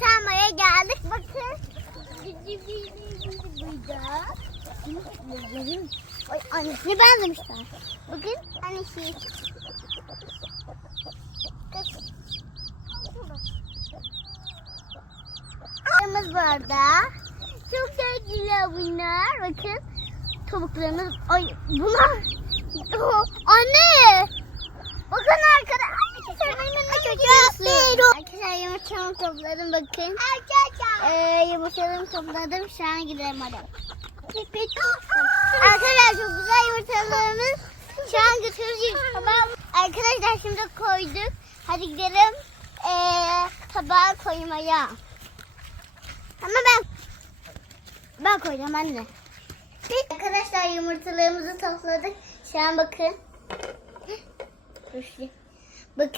Süt almaya geldik bakın. Ay annesine benzemişler. Bakın annesi. Kırmız burada. Çok sevgili bunlar. Bakın tavuklarımız. Ay bunlar. Anne Yumurtamı topladım bakın. Ee, yumurtalarımı topladım. Şu an gidelim hadi. Arkadaşlar çok güzel yumurtalarımız. Şu an götüreceğiz. Tamam. Arkadaşlar şimdi koyduk. Hadi gidelim. Ee, tabağa koymaya. Ama ben ben koyacağım anne. Arkadaşlar yumurtalarımızı topladık. Şu an bakın. Bakın.